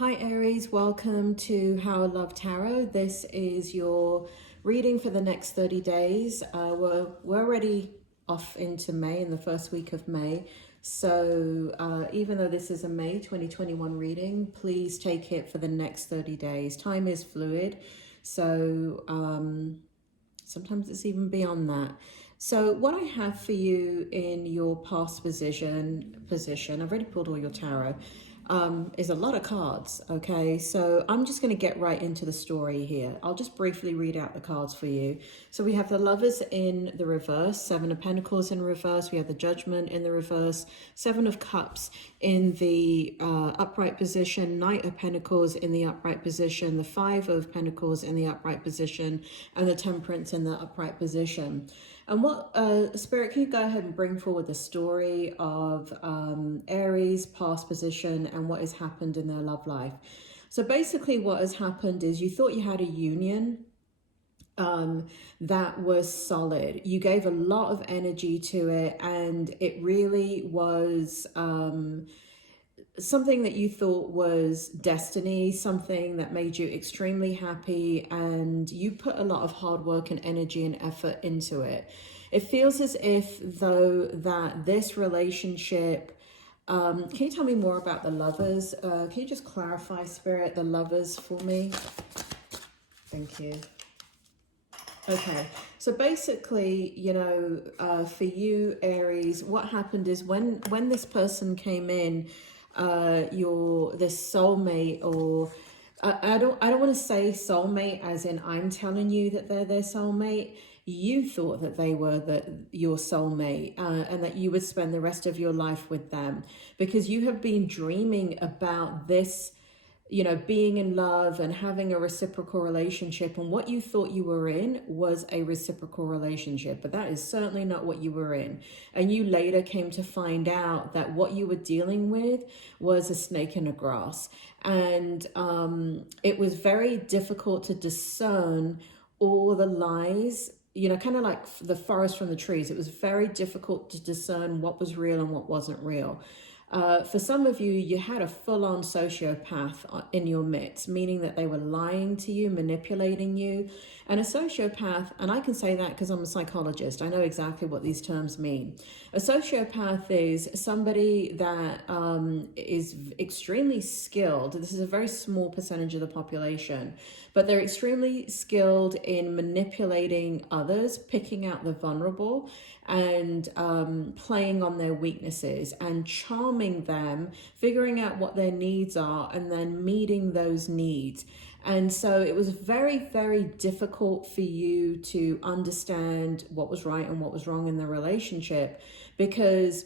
Hi Aries, welcome to How I Love Tarot. This is your reading for the next 30 days. We're already off into May, in the first week of May. So even though this is a May 2021 reading, please take it for the next 30 days. Time is fluid, so sometimes it's even beyond that. So what I have for you in your past position, I've already pulled all your tarot, is a lot of cards, okay? So I'm just going to get right into the story here. I'll just briefly read out the cards for you. So we have the Lovers in the reverse, Seven of Pentacles in reverse, we have the Judgment in the reverse, Seven of Cups in the upright position, Knight of Pentacles in the upright position, the Five of Pentacles in the upright position, and the Temperance in the upright position. And what, Spirit, can you go ahead and bring forward the story of Aries' past position and what has happened in their love life? So basically what has happened is you thought you had a union that was solid. You gave a lot of energy to it, and it really was something that you thought was destiny, something that made you extremely happy, and you put a lot of hard work and energy and effort into it. It feels as if, though, that this relationship, can you tell me more about the Lovers? Can you just clarify, Spirit, the Lovers for me? Thank you. Okay, so basically, you know, for you, Aries, what happened is when this person came in, this soulmate, or I don't want to say soulmate as in I'm telling you that they're their soulmate. You thought that they were your soulmate, and that you would spend the rest of your life with them, because you have been dreaming about this, you know, being in love and having a reciprocal relationship, and what you thought you were in was a reciprocal relationship, but that is certainly not what you were in. And you later came to find out that what you were dealing with was a snake in the grass, and it was very difficult to discern all the lies, you know, kind of like the forest from the trees. It was very difficult to discern what was real and what wasn't real. For some of you, you had a full-on sociopath in your midst, meaning that they were lying to you, manipulating you. And a sociopath, and I can say that because I'm a psychologist, I know exactly what these terms mean. A sociopath is somebody that is extremely skilled. This is a very small percentage of the population, but they're extremely skilled in manipulating others, picking out the vulnerable, and playing on their weaknesses and charming them, figuring out what their needs are, and then meeting those needs. And so it was very, very difficult for you to understand what was right and what was wrong in the relationship, because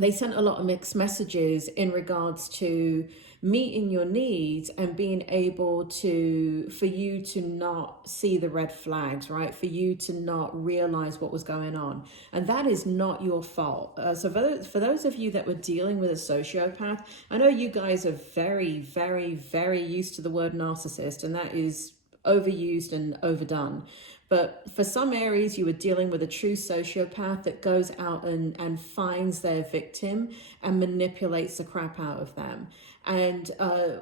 they sent a lot of mixed messages in regards to meeting your needs and being able to, for you to not see the red flags, right? For you to not realize what was going on. And that is not your fault. So for those of you that were dealing with a sociopath, I know you guys are very, very, very used to the word narcissist, and that is overused and overdone. But for some Aries, you were dealing with a true sociopath that goes out and finds their victim and manipulates the crap out of them. And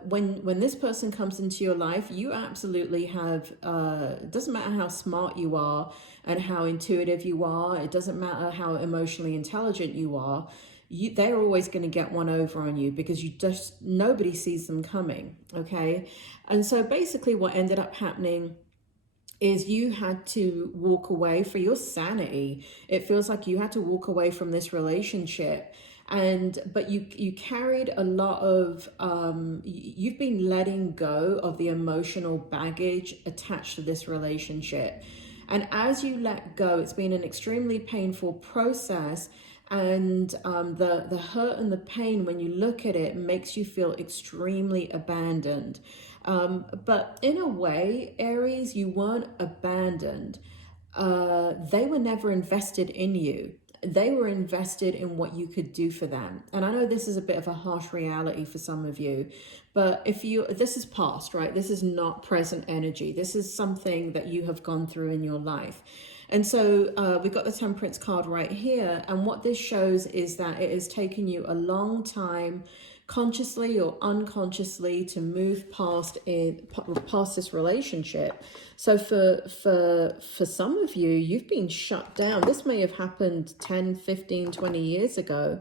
when this person comes into your life, you absolutely have, it doesn't matter how smart you are and how intuitive you are, it doesn't matter how emotionally intelligent you are, they're always going to get one over on you, because nobody sees them coming, okay? And so basically what ended up happening is you had to walk away for your sanity. It feels like you had to walk away from this relationship. But you carried a lot of, you've been letting go of the emotional baggage attached to this relationship. And as you let go, it's been an extremely painful process. And the hurt and the pain, when you look at it, makes you feel extremely abandoned. But in a way, Aries, you weren't abandoned. They were never invested in you. They were invested in what you could do for them. And I know this is a bit of a harsh reality for some of you, but this is past, right? This is not present energy. This is something that you have gone through in your life. And so we've got the Temperance card right here. And what this shows is that it has taken you a long time consciously or unconsciously to move past this relationship. So for some of you, you've been shut down. This may have happened 10, 15, 20 years ago,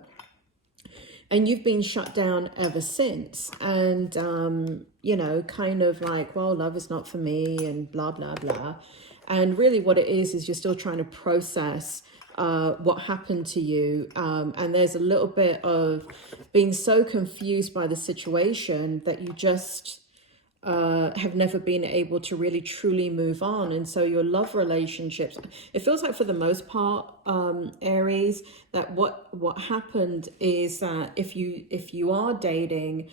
and you've been shut down ever since. And you know, kind of like, well, love is not for me and blah blah blah. And really what it is you're still trying to process what happened to you, and there's a little bit of being so confused by the situation that you just have never been able to really truly move on. And so your love relationships, it feels like for the most part, Aries, that what happened is that if you are dating,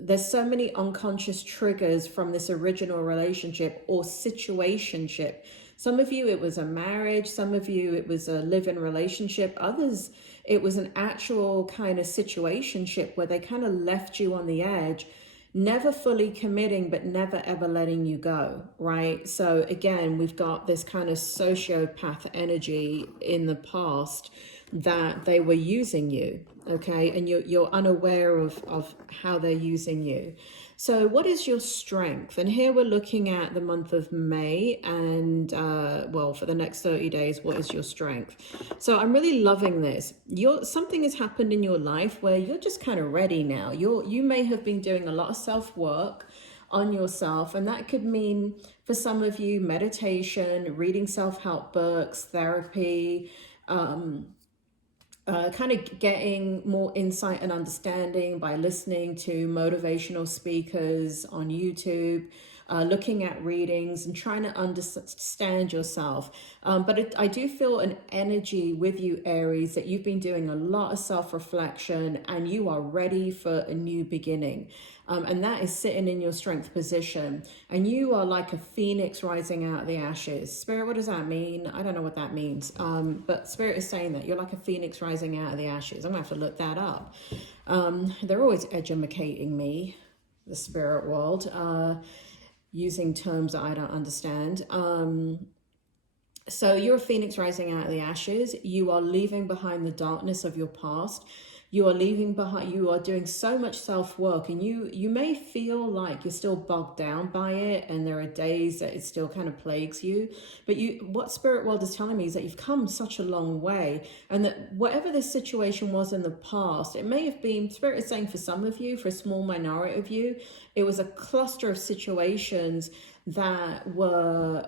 there's so many unconscious triggers from this original relationship or situationship. Some of you, it was a marriage. Some of you, it was a live-in relationship. Others, it was an actual kind of situationship where they kind of left you on the edge, never fully committing, but never ever letting you go, right? So again, we've got this kind of sociopath energy in the past that they were using you, okay? And you're unaware of how they're using you. So what is your strength? And here we're looking at the month of May and, well, for the next 30 days, what is your strength? So I'm really loving this. Something has happened in your life where you're just kind of ready now. You may have been doing a lot of self-work on yourself, and that could mean for some of you meditation, reading self-help books, therapy, kind of getting more insight and understanding by listening to motivational speakers on YouTube, looking at readings and trying to understand yourself. But I do feel an energy with you, Aries, that you've been doing a lot of self-reflection and you are ready for a new beginning. And that is sitting in your strength position. And you are like a phoenix rising out of the ashes. Spirit, what does that mean? I don't know what that means. But Spirit is saying that you're like a phoenix rising out of the ashes. I'm going to have to look that up. They're always educating me, the spirit world, using terms that I don't understand. So you're a phoenix rising out of the ashes. You are leaving behind the darkness of your past. You are leaving behind, you are doing so much self-work, and you may feel like you're still bogged down by it, and there are days that it still kind of plagues you. But what Spirit World is telling me is that you've come such a long way, and that whatever this situation was in the past, it may have been, Spirit is saying for some of you, for a small minority of you, it was a cluster of situations that were,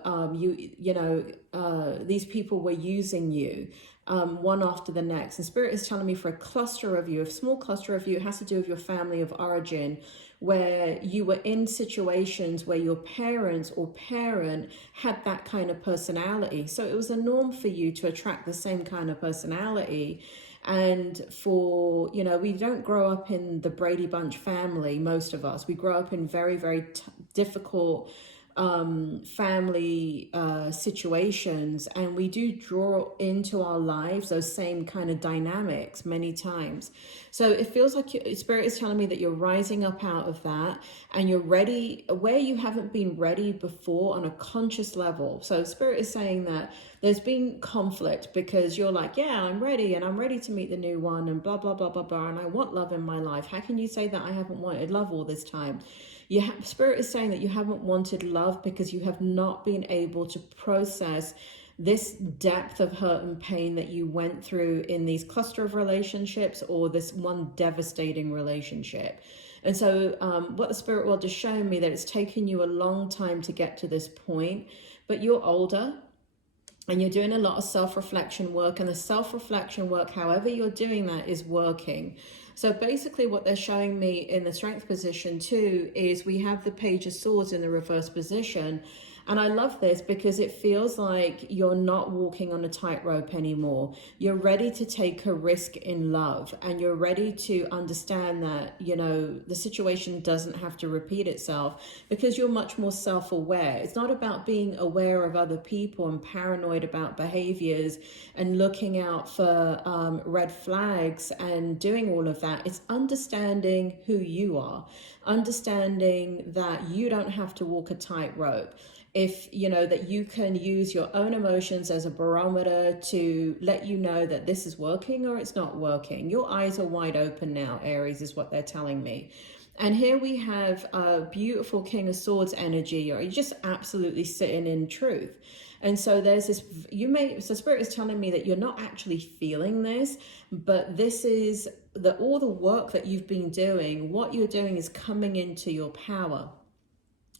these people were using you. One after the next. And Spirit is telling me for a cluster of you, a small cluster of you, it has to do with your family of origin, where you were in situations where your parents or parent had that kind of personality. So it was a norm for you to attract the same kind of personality. And for, we don't grow up in the Brady Bunch family, most of us. We grow up in very, very difficult family situations, and we do draw into our lives those same kind of dynamics many times. So it feels like your Spirit is telling me that you're rising up out of that, and you're ready where you haven't been ready before on a conscious level. So Spirit is saying that there's been conflict because you're like, yeah, I'm ready, and I'm ready to meet the new one, and blah blah blah blah blah, and I want love in my life. How can you say that I haven't wanted love all this time? Spirit is saying that you haven't wanted love because you have not been able to process this depth of hurt and pain that you went through in these cluster of relationships or this one devastating relationship. And so what the Spirit world is showing me that it's taken you a long time to get to this point, but you're older and you're doing a lot of self-reflection work, and the self-reflection work, however you're doing that, is working. So basically what they're showing me in the strength position too is we have the Page of Swords in the reverse position. And I love this because it feels like you're not walking on a tightrope anymore. You're ready to take a risk in love, and you're ready to understand that, the situation doesn't have to repeat itself because you're much more self-aware. It's not about being aware of other people and paranoid about behaviors and looking out for red flags and doing all of that. It's understanding who you are, understanding that you don't have to walk a tightrope. if you know that you can use your own emotions as a barometer to let you know that this is working or it's not working. Your eyes are wide open now, Aries, is what they're telling me. And here we have a beautiful King of Swords energy, or you're just absolutely sitting in truth. And so there's this, so Spirit is telling me that you're not actually feeling this, but this is all the work that you've been doing, what you're doing is coming into your power.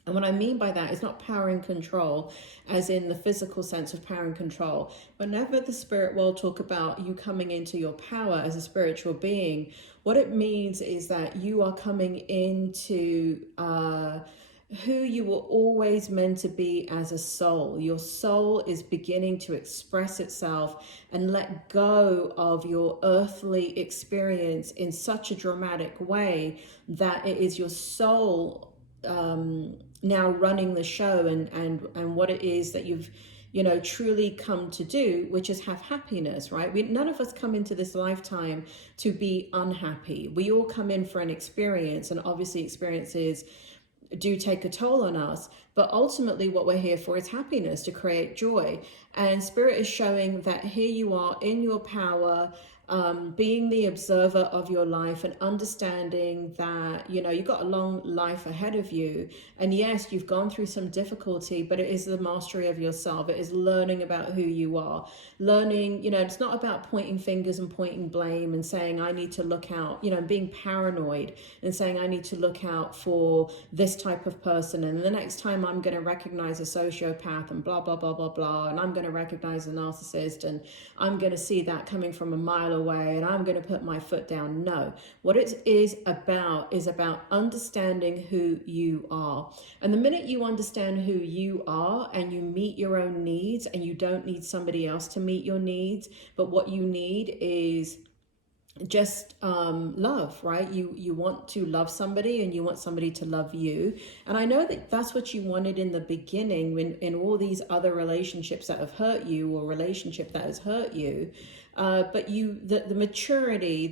And what I mean by that is not power and control, as in the physical sense of power and control. Whenever the spirit world talk about you coming into your power as a spiritual being, what it means is that you are coming into who you were always meant to be as a soul. Your soul is beginning to express itself and let go of your earthly experience in such a dramatic way that it is your soul now running the show and what it is that you've truly come to do, which is have happiness, right? None of us come into this lifetime to be unhappy. We all come in for an experience, and obviously experiences do take a toll on us, but ultimately what we're here for is happiness, to create joy. And Spirit is showing that here you are in your power, being the observer of your life and understanding that, you've got a long life ahead of you. And yes, you've gone through some difficulty, but it is the mastery of yourself. It is learning about who you are. Learning, it's not about pointing fingers and pointing blame and saying, I need to look out, being paranoid and saying, I need to look out for this type of person. And the next time I'm going to recognize a sociopath and blah, blah, blah, blah, blah. And I'm going to recognize a narcissist and I'm going to see that coming from a mile away and I'm going to put my foot down. No, what it is about understanding who you are. And the minute you understand who you are and you meet your own needs, and you don't need somebody else to meet your needs, but what you need is just love, right? You want to love somebody and you want somebody to love you. And I know that that's what you wanted in the beginning, when in all these other relationships that have hurt you, or relationship that has hurt you. But the maturity,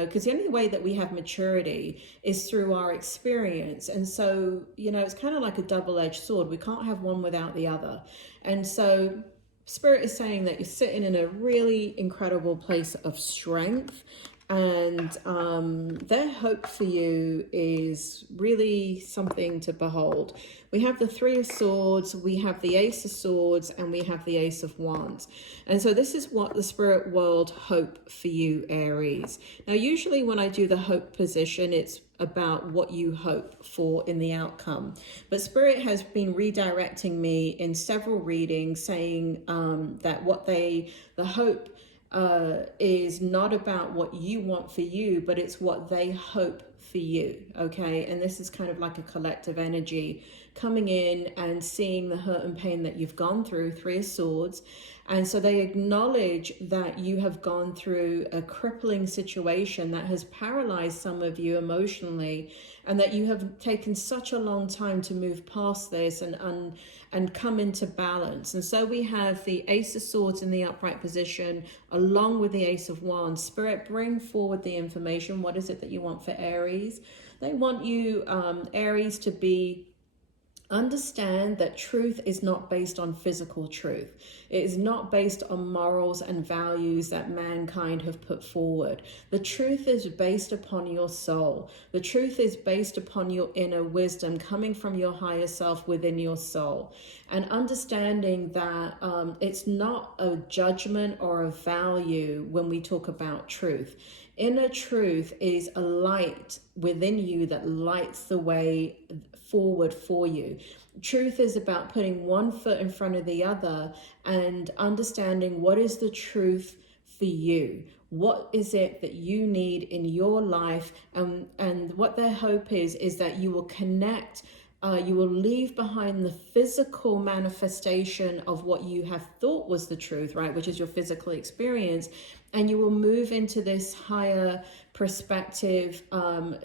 because the only way that we have maturity is through our experience. And so, it's kind of like a double-edged sword. We can't have one without the other. And so Spirit is saying that you're sitting in a really incredible place of strength, and their hope for you is really something to behold. We have the Three of Swords, we have the Ace of Swords, and we have the Ace of Wands. And so this is what the spirit world hope for you, Aries. Now, usually when I do the hope position, it's about what you hope for in the outcome. But Spirit has been redirecting me in several readings, saying that the hope is not about what you want for you, but it's what they hope for you, okay? And this is kind of like a collective energy coming in and seeing the hurt and pain that you've gone through, Three of Swords. And so they acknowledge that you have gone through a crippling situation that has paralyzed some of you emotionally, and that you have taken such a long time to move past this and come into balance. And so we have the Ace of Swords in the upright position, along with the Ace of Wands. Spirit, bring forward the information. What is it that you want for Aries? They want you, Aries, to understand that truth is not based on physical truth. It is not based on morals and values that mankind have put forward. The truth is based upon your soul. The truth is based upon your inner wisdom coming from your higher self within your soul. And understanding that it's not a judgment or a value when we talk about truth. Inner truth is a light within you that lights the way forward for you. Truth is about putting one foot in front of the other and understanding what is the truth for you. What is it that you need in your life? And what their hope is that you will connect. You will leave behind the physical manifestation of what you have thought was the truth, right? Which is your physical experience. and you will move into this higher perspective,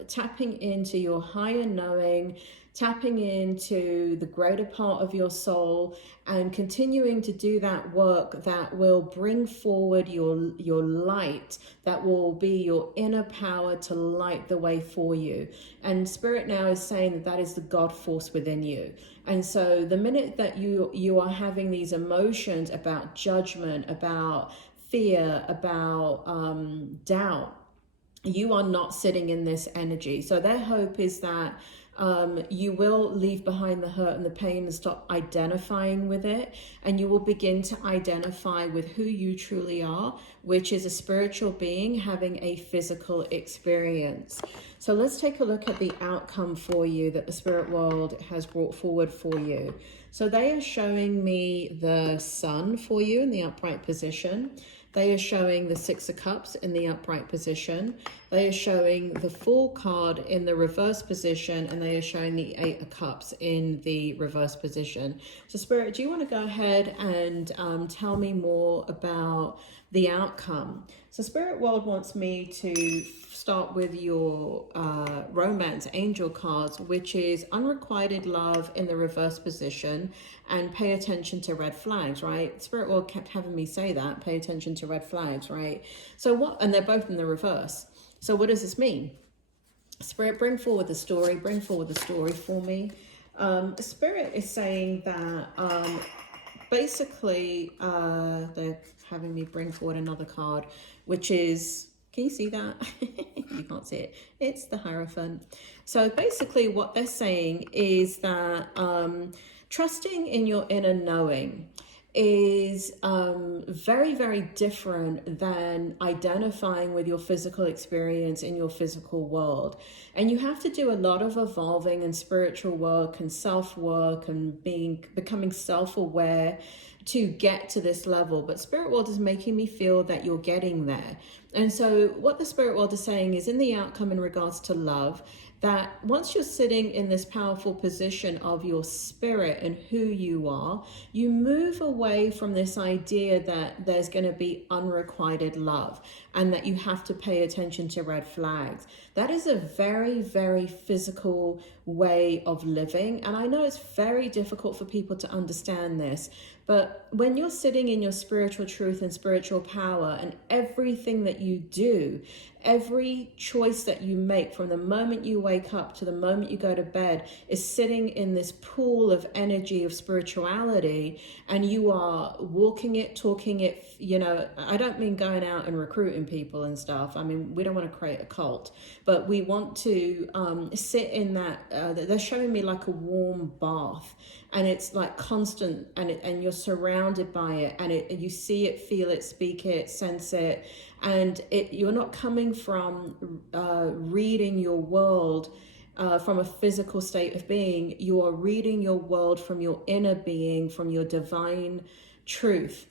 tapping into your higher knowing, tapping into the greater part of your soul, and continuing to do that work that will bring forward your light, that will be your inner power to light the way for you. And Spirit now is saying that that is the God force within you. And so the minute that you are having these emotions about judgment, about fear, about doubt, you are not sitting in this energy. So their hope is that you will leave behind the hurt and the pain and stop identifying with it, and you will begin to identify with who you truly are, which is a spiritual being having a physical experience. So let's take a look at the outcome for you that the spirit world has brought forward for you. So they are showing me the Sun for you in the upright position. They are showing the Six of Cups in the upright position. They are showing the Fool card in the reverse position, and they are showing the Eight of Cups in the reverse position. So Spirit, do you want to go ahead and tell me more about the outcome? So Spirit World wants me to start with your romance angel cards, which is unrequited love in the reverse position, and pay attention to red flags, right? Spirit World kept having me say that, pay attention to red flags, right? So what, and they're both in the reverse. So what does this mean? Spirit, bring forward the story for me. Spirit is saying that basically they're having me bring forward another card, which is, can you see that? You can't see it. It's the Hierophant. So basically what they're saying is that trusting in your inner knowing is very, very different than identifying with your physical experience in your physical world. And you have to do a lot of evolving and spiritual work and self-work and becoming self-aware to get to this level. But Spirit World is making me feel that you're getting there. And so what the Spirit World is saying is in the outcome in regards to love, that once you're sitting in this powerful position of your spirit and who you are, you move away from this idea that there's going to be unrequited love and that you have to pay attention to red flags. That is a very, very physical way of living. And I know it's very difficult for people to understand this, but when you're sitting in your spiritual truth and spiritual power, and everything that you do, every choice that you make from the moment you wake up to the moment you go to bed is sitting in this pool of energy of spirituality, and you are walking it, talking it. You know, I don't mean going out and recruiting people and stuff. I mean, we don't want to create a cult, but we want to sit in that. They're showing me like a warm bath, and it's like constant, and you're surrounded by it, and you see it, feel it, speak it, sense it. And you're not coming from reading your world from a physical state of being. You are reading your world from your inner being, from your divine truth.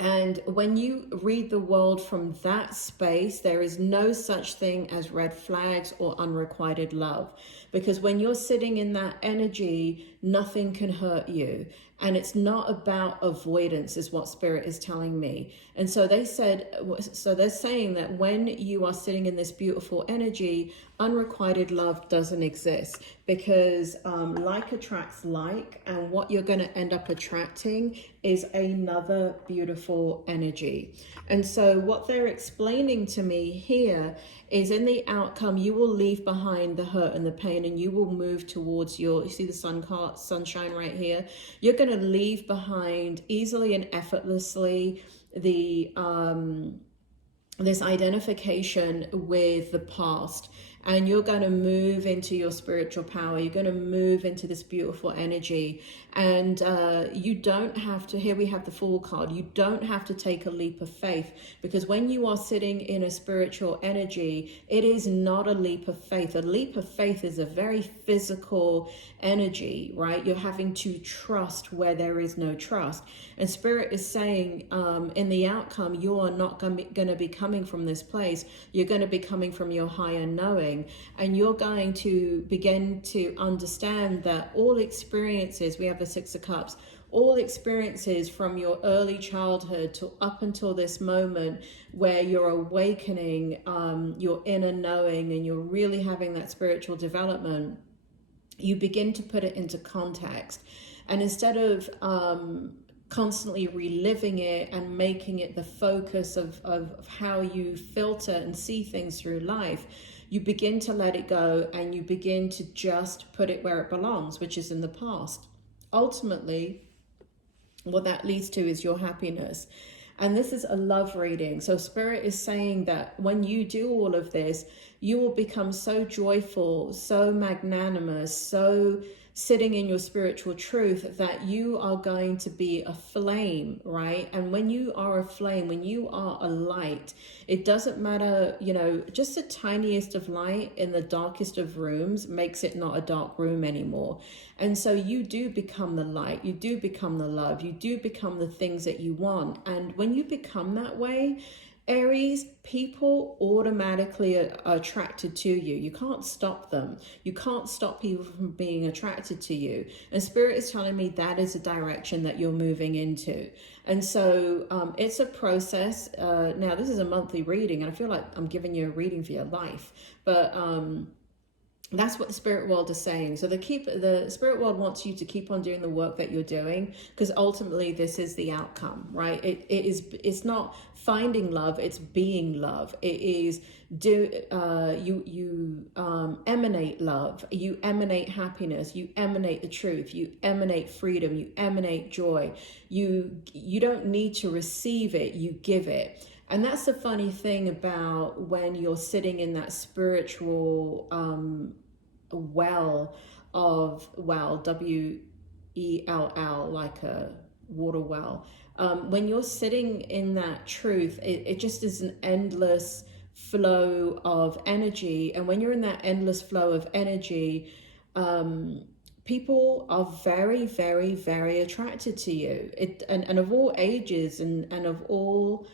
And when you read the world from that space, there is no such thing as red flags or unrequited love. Because when you're sitting in that energy, nothing can hurt you. And it's not about avoidance, is what Spirit is telling me. And so they're saying that when you are sitting in this beautiful energy, unrequited love doesn't exist, because like attracts like, and what you're going to end up attracting is another beautiful energy. And so what they're explaining to me here is in the outcome, you will leave behind the hurt and the pain, and you will move towards you see the sunshine right here. You're going to leave behind easily and effortlessly the this identification with the past, and you're going to move into your spiritual power. You're going to move into this beautiful energy, and you don't have to, here we have the Fool card, you don't have to take a leap of faith, because when you are sitting in a spiritual energy, it is not a leap of faith. A leap of faith is a very physical energy, right? You're having to trust where there is no trust. And Spirit is saying in the outcome, you are not going to be coming from this place. You're going to be coming from your higher knowing, and you're going to begin to understand that all experiences, we have the Six of Cups, all experiences from your early childhood to up until this moment where you're awakening your inner knowing and you're really having that spiritual development, you begin to put it into context. And instead of constantly reliving it and making it the focus of how you filter and see things through life, you begin to let it go and you begin to just put it where it belongs, which is in the past. Ultimately, what that leads to is your happiness. And this is a love reading. So Spirit is saying that when you do all of this, you will become so joyful, so magnanimous, so sitting in your spiritual truth that you are going to be a flame, right? And when you are a flame, when you are a light, it doesn't matter, you know, just the tiniest of light in the darkest of rooms makes it not a dark room anymore. And so you do become the light, you do become the love, you do become the things that you want. And when you become that way, Aries, people automatically are attracted to you. You can't stop them. You can't stop people from being attracted to you. And Spirit is telling me that is a direction that you're moving into. And so it's a process. Now, this is a monthly reading, and I feel like I'm giving you a reading for your life. But that's what the spirit world is saying. So the spirit world wants you to keep on doing the work that you're doing, because ultimately this is the outcome, right? It's not finding love, it's being love. It is you emanate love, you emanate happiness, you emanate the truth, you emanate freedom, you emanate joy. You don't need to receive it, you give it. And that's the funny thing about when you're sitting in that spiritual well of WELL, like a water well. When you're sitting in that truth, it just is an endless flow of energy. And when you're in that endless flow of energy, people are very, very, very attracted to you. And of all ages and of all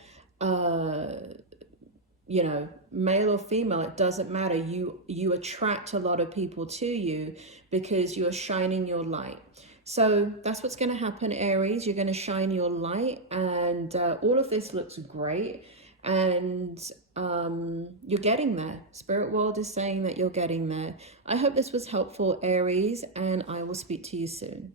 you know, male or female, it doesn't matter. You attract a lot of people to you because you're shining your light. So that's what's going to happen, Aries. You're going to shine your light, and all of this looks great, and you're getting there. Spirit world is saying that you're getting there. I hope this was helpful, Aries, and I will speak to you soon.